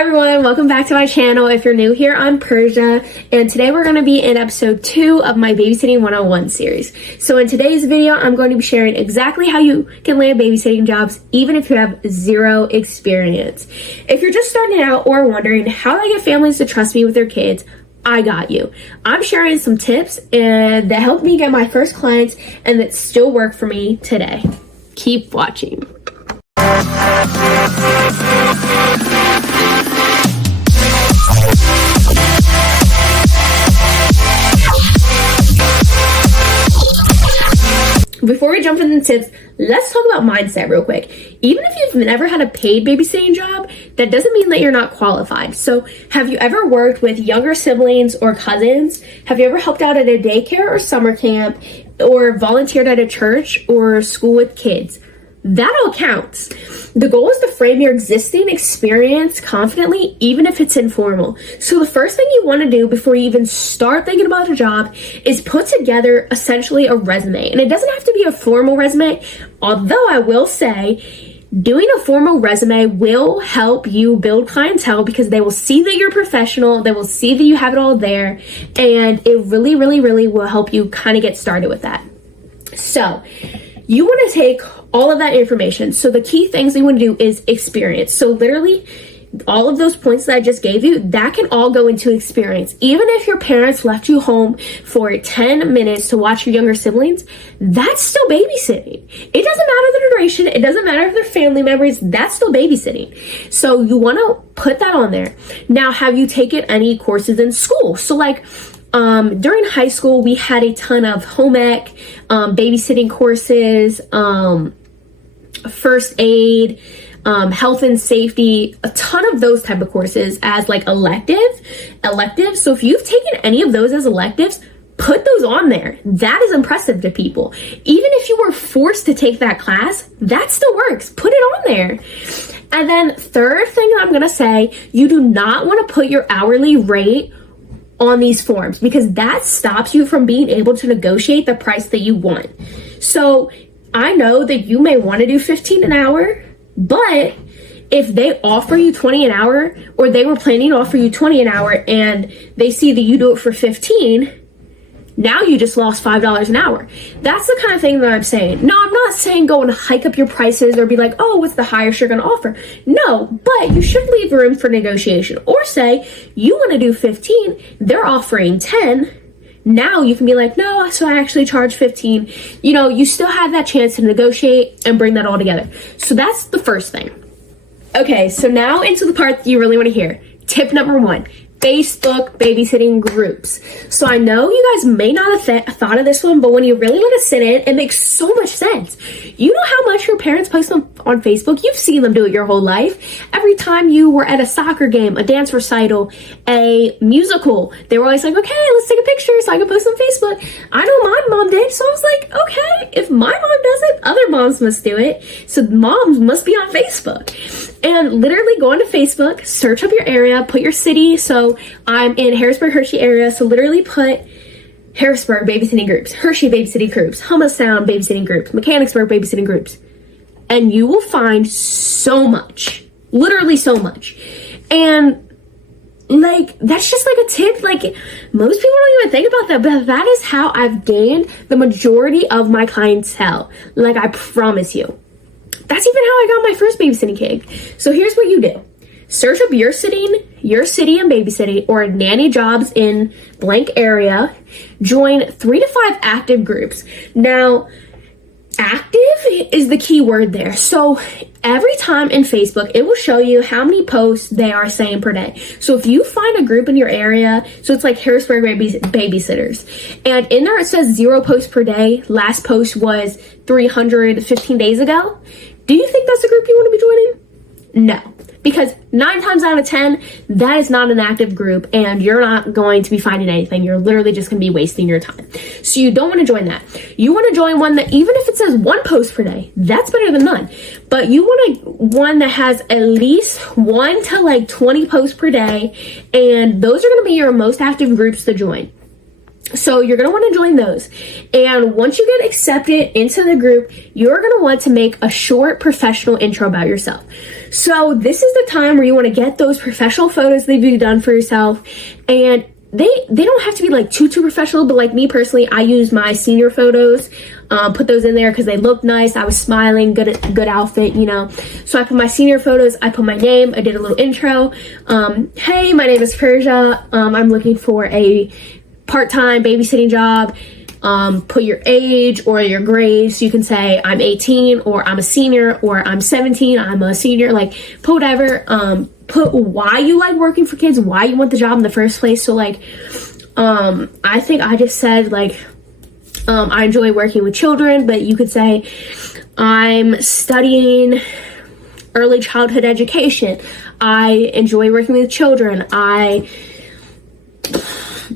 Hi everyone, welcome back to my channel. If you're new here, I'm Persia, and today we're going to be in episode 2 of my Babysitting 101 series. So in today's video, I'm going to be sharing exactly how you can land babysitting jobs even if you have zero experience. If you're just starting out or wondering how do I get families to trust me with their kids, I got you. I'm sharing some tips that helped me get my first clients and that still work for me today. Keep watching. Before we jump into the tips, let's talk about mindset real quick. Even if you've never had a paid babysitting job, that doesn't mean that you're not qualified. So have you ever worked with younger siblings or cousins? Have you ever helped out at a daycare or summer camp or volunteered at a church or school with kids? That all counts. The goal is to frame your existing experience confidently, even if it's informal. So the first thing you want to do before you even start thinking about a job is put together essentially a resume. And it doesn't have to be a formal resume, although I will say doing a formal resume will help you build clientele because they will see that you're professional, they will see that you have it all there, and it really will help you kind of get started with that. So you want to take all of that information. So the key things you want to do is experience. So literally all of those points that I just gave you, that can all go into experience. Even if your parents left you home for 10 minutes to watch your younger siblings, that's still babysitting. It doesn't matter the duration. It doesn't matter if they're family members. That's still babysitting. So you want to put that on there. Now, have you taken any courses in school? So like, during high school, we had a ton of home ec, babysitting courses, first aid, health and safety, a ton of those type of courses as like electives. So if you've taken any of those as electives, put those on there. That is impressive to people. Even if you were forced to take that class, that still works. Put it on there. And then third thing I'm going to say, you do not want to put your hourly rate on these forms because that stops you from being able to negotiate the price that you want. So I know that you may want to do $15 an hour, but if they offer you $20 an hour, or they were planning to offer you $20 an hour and they see that you do it for $15, now you just lost $5 an hour. That's the kind of thing that I'm saying. No, I'm not saying go and hike up your prices or be like, oh, what's the highest you're going to offer? No, but you should leave room for negotiation. Or say you want to do 15, they're offering 10. Now you can be like, no, so I actually charge 15. You know, you still have that chance to negotiate and bring that all together. So that's the first thing. Okay, so now into the part that you really want to hear. Tip number 1. Facebook babysitting groups. So I know you guys may not have thought of this one, but when you really let it sit in, it makes so much sense. You know how much your parents post on Facebook? You've seen them do it your whole life. Every time you were at a soccer game, a dance recital, a musical, they were always like, okay, let's take a picture so I can post on Facebook. I know my mom did, so I was like, okay, if my mom does it, other moms must do it. So moms must be on Facebook. And literally go onto Facebook, search up your area, put your city. So I'm in Harrisburg, Hershey area. So literally put Harrisburg babysitting groups, Hershey babysitting groups, Hummelstown babysitting groups, Mechanicsburg babysitting groups. And you will find so much, literally so much. And like, that's just like a tip. Like most people don't even think about that, but that is how I've gained the majority of my clientele. Like I promise you. That's even how I got my first babysitting gig. So here's what you do. Search up your city and babysitting or nanny jobs in blank area. Join 3 to 5 active groups. Now, active is the key word there. So every time in Facebook, it will show you how many posts they are saying per day. So if you find a group in your area, so it's like Harrisburg Babysitters, and in there it says 0 posts per day. Last post was 315 days ago. Do you think that's a group you want to be joining? No, because 9 times out of 10, that is not an active group and you're not going to be finding anything. You're literally just going to be wasting your time. So you don't want to join that. You want to join one that even if it says 1 post per day, that's better than none. But you want one that has at least 1 to like 20 posts per day. And those are going to be your most active groups to join. So you're going to want to join those. And once you get accepted into the group, you're going to want to make a short professional intro about yourself. So this is the time where you want to get those professional photos that you've done for yourself. And they don't have to be like too professional, but like me personally, I use my senior photos, put those in there because they look nice. I was smiling, good outfit, you know. So I put my senior photos, I put my name, I did a little intro. Hey, my name is Persia. I'm looking for a part-time babysitting job. Put your age or your grade, so you can say I'm 18 or I'm a senior or I'm 17, I'm a senior, like put whatever. Put why you like working for kids, why you want the job in the first place. So like I think I just said like I enjoy working with children, but you could say I'm studying early childhood education, I enjoy working with children, I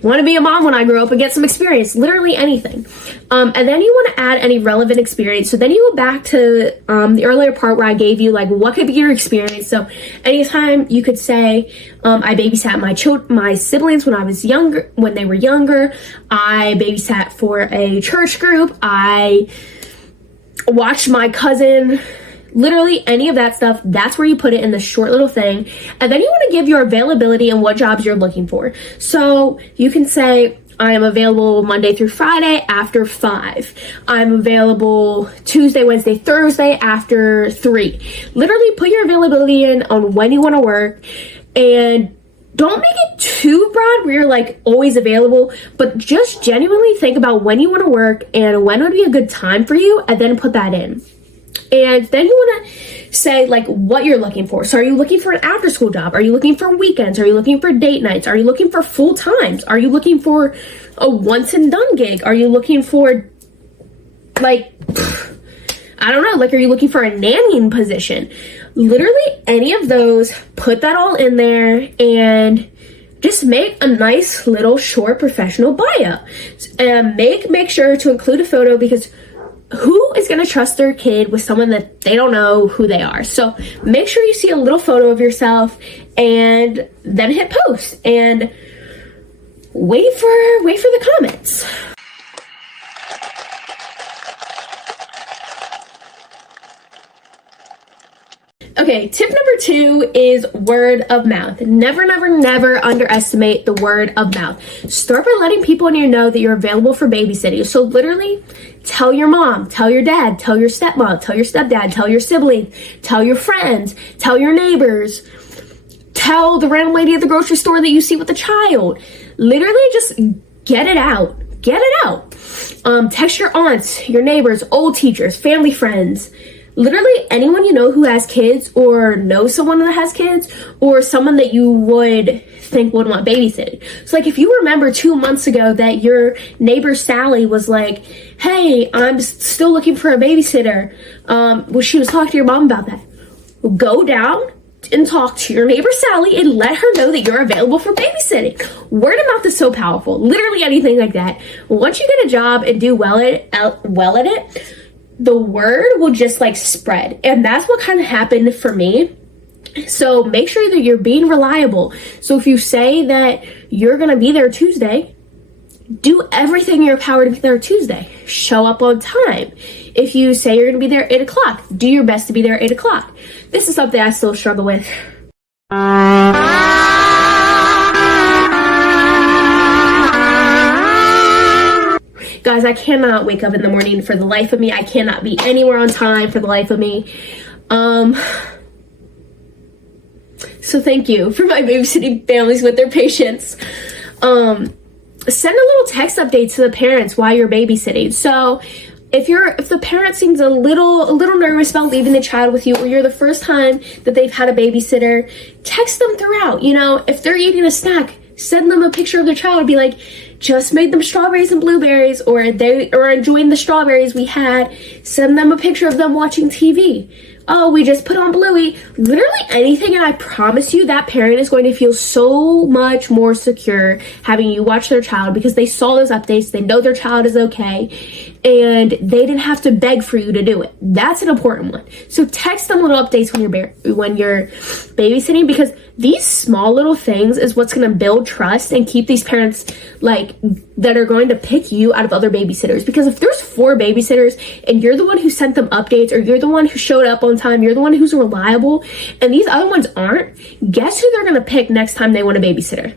want to be a mom when I grow up and get some experience, literally anything. And then you want to add any relevant experience. So then you go back to the earlier part where I gave you like what could be your experience. So anytime you could say I babysat my siblings when I was younger, when they were younger. I babysat for a church group. I watched my cousin. Literally any of that stuff, that's where you put it in the short little thing. And then you want to give your availability and what jobs you're looking for. So you can say, I am available Monday through Friday after 5. I'm available Tuesday, Wednesday, Thursday after 3. Literally put your availability in on when you want to work, and don't make it too broad where you're like always available, but just genuinely think about when you want to work and when would be a good time for you, and then put that in. And then you want to say like what you're looking for. So are you looking for an after school job? Are you looking for weekends? Are you looking for date nights? Are you looking for full times? Are you looking for a once and done gig? Are you looking for like, I don't know, like are you looking for a nannying position? Literally any of those, put that all in there and just make a nice little short professional bio. And make sure to include a photo, because who is going to trust their kid with someone that they don't know who they are? So make sure you see a little photo of yourself and then hit post and wait for the comments. Okay, tip number 2 is word of mouth. Never, never, never underestimate the word of mouth. Start by letting people know that you're available for babysitting. So literally tell your mom, tell your dad, tell your stepmom, tell your stepdad, tell your siblings, tell your friends, tell your neighbors, tell the random lady at the grocery store that you see with a child. Literally just get it out. Get it out. Text your aunts, your neighbors, old teachers, family friends. Literally anyone you know who has kids, or know someone that has kids, or someone that you would think would want babysitting. So like if you remember 2 months ago that your neighbor Sally was like, hey, I'm still looking for a babysitter. Well, she was talking to your mom about that. Go down and talk to your neighbor Sally and let her know that you're available for babysitting. Word of mouth is so powerful. Literally anything like that. Once you get a job and do well at it, the word will just like spread. And that's what kind of happened for me. So make sure that you're being reliable. So if you say that you're going to be there Tuesday, do everything in your power to be there Tuesday. Show up on time. If you say you're going to be there at 8 o'clock, do your best to be there at 8 o'clock. This is something I still struggle with. Guys, I cannot wake up in the morning for the life of me. I cannot be anywhere on time for the life of me. So thank you for my babysitting families with their patience. Send a little text update to the parents while you're babysitting. So if the parent seems a little nervous about leaving the child with you, or you're the first time that they've had a babysitter, text them throughout. You know, if they're eating a snack, send them a picture of their child. Be like, just made them strawberries and blueberries, or they are enjoying the strawberries we had. Send them a picture of them watching TV. oh, we just put on Bluey, literally anything, and I promise you that parent is going to feel so much more secure having you watch their child because they saw those updates, they know their child is okay, and they didn't have to beg for you to do it. That's an important one. So text them little updates when you're babysitting, because these small little things is what's going to build trust and keep these parents like that are going to pick you out of other babysitters. Because if there's 4 babysitters and you're the one who sent them updates, or you're the one who showed up on time, you're the one who's reliable, and these other ones aren't, guess who they're going to pick next time they want a babysitter?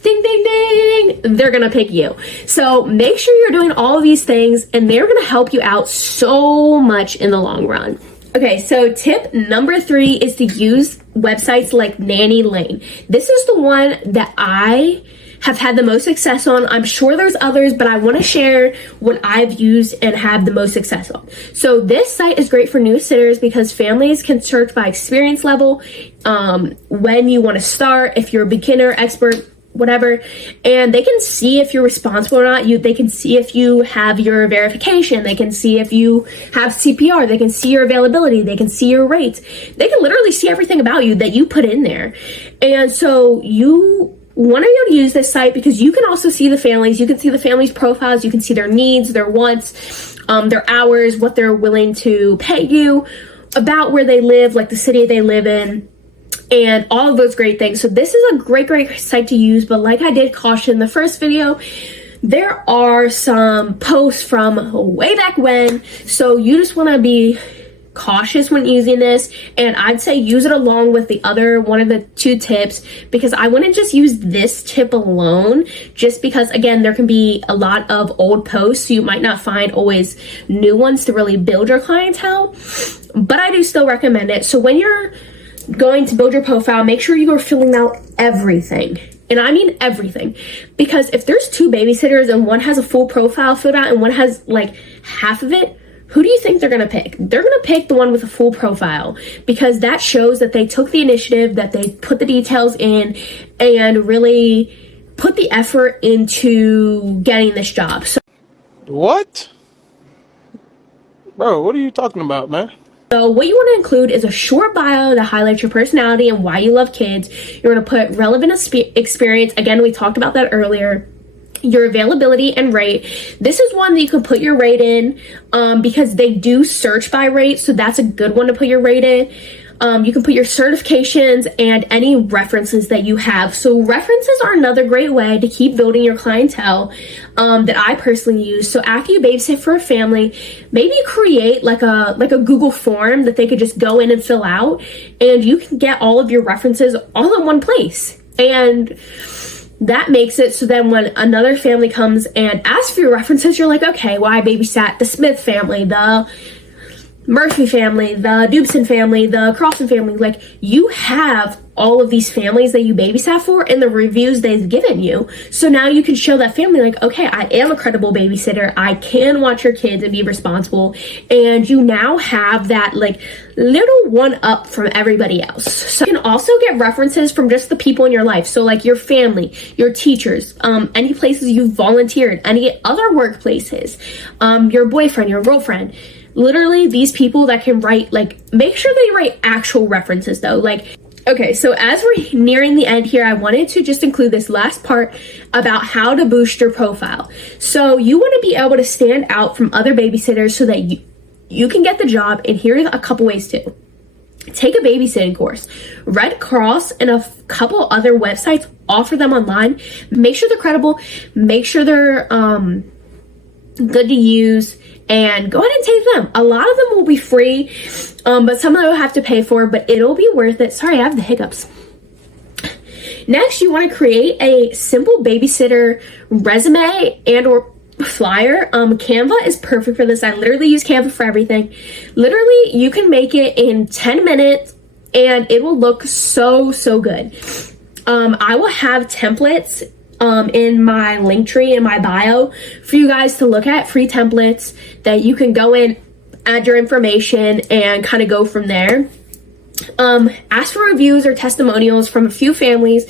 Ding, ding, ding, they're gonna pick you. So make sure you're doing all of these things, and they're gonna help you out so much in the long run. Okay, so tip number 3 is to use websites like Nanny Lane. This is the one that I have had the most success on. I'm sure there's others, but I want to share what I've used and had the most success on. So this site is great for new sitters because families can search by experience level, when you want to start, if you're a beginner, expert, whatever, and they can see if you're responsible or not. They can see if you have your verification, they can see if you have CPR, they can see your availability, they can see your rates, they can literally see everything about you that you put in there. And so you want to be able to use this site because you can also see the families, you can see the families' profiles, you can see their needs, their wants, their hours, what they're willing to pay you, about where they live, like the city they live in, and all of those great things. So this is a great site to use, but like I did caution in the first video, there are some posts from way back when, so you just want to be cautious when using this, and I'd say use it along with the other one of the 2 tips, because I wouldn't just use this tip alone, just because again there can be a lot of old posts, so you might not find always new ones to really build your clientele, but I do still recommend it. So when you're going to build your profile, make sure you are filling out everything. And I mean everything. Because if there's 2 babysitters and one has a full profile filled out and one has like half of it, who do you think they're going to pick? They're going to pick the one with a full profile, because that shows that they took the initiative, that they put the details in and really put the effort into getting this job. So what? Bro, what are you talking about, man? So what you want to include is a short bio that highlights your personality and why you love kids. You're going to put relevant experience. Again, we talked about that earlier. Your availability and rate. This is one that you could put your rate in, because they do search by rate. So that's a good one to put your rate in. You can put your certifications and any references that you have. So references are another great way to keep building your clientele, that I personally use. So after you babysit for a family, maybe you create like a Google form that they could just go in and fill out, and you can get all of your references all in one place. And that makes it so then when another family comes and asks for your references, you're like, okay, well, I babysat the Smith family, the Murphy family, the Dubson family, the Crossan family. Like, you have all of these families that you babysat for and the reviews they've given you. So now you can show that family like, okay, I am a credible babysitter. I can watch your kids and be responsible. And you now have that like little one up from everybody else. So you can also get references from just the people in your life. So like your family, your teachers, any places you've volunteered, any other workplaces, your boyfriend, your girlfriend. Literally these people that can write, like, make sure they write actual references though. Like, okay, so as we're nearing the end here, I wanted to just include this last part about how to boost your profile. So you want to be able to stand out from other babysitters so that you can get the job. And here are a couple ways to. Take a babysitting course. Red Cross and a couple other websites offer them online. Make sure they're credible. Make sure they're good to use. And go ahead and take them. A lot of them will be free, but some of them you'll have to pay for, but it'll be worth it. Sorry, I have the hiccups. Next, you want to create a simple babysitter resume and or flyer. Canva is perfect for this. I literally use Canva for everything. Literally, you can make it in 10 minutes and it will look so good. I will have templates in my link tree in my bio for you guys to look at, free templates that you can go in, add your information, and kind of go from there. Ask for reviews or testimonials from a few families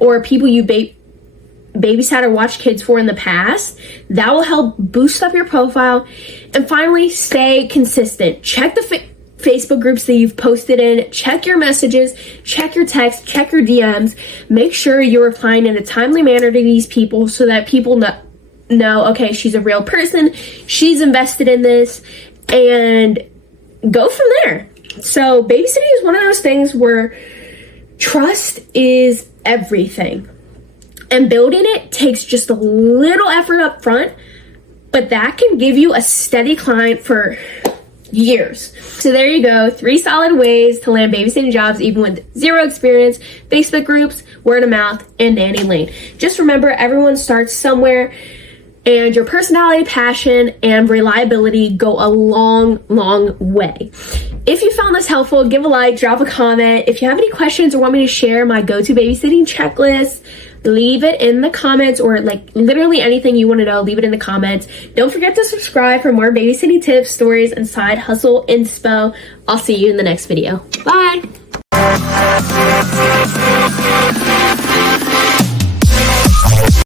or people you babysat or watched kids for in the past. That will help boost up your profile. And finally, stay consistent. Check the Facebook groups that you've posted in. Check your messages, check your texts, check your DMs. Make sure you're replying in a timely manner to these people so that people know, okay, she's a real person, she's invested in this, and go from there. So babysitting is one of those things where trust is everything. And building it takes just a little effort up front, but that can give you a steady client for years. So there you go, 3 solid ways to land babysitting jobs even with 0 experience: Facebook groups, word of mouth, and nanny lane. Just remember, everyone starts somewhere, and your personality, passion, and reliability go a long, long way. If you found this helpful, give a like, drop a comment. If you have any questions or want me to share my go-to babysitting checklist, leave it in the comments, or like literally anything you want to know, leave it in the comments. Don't forget to subscribe for more babysitting tips, stories, and side hustle inspo. I'll see you in the next video. Bye.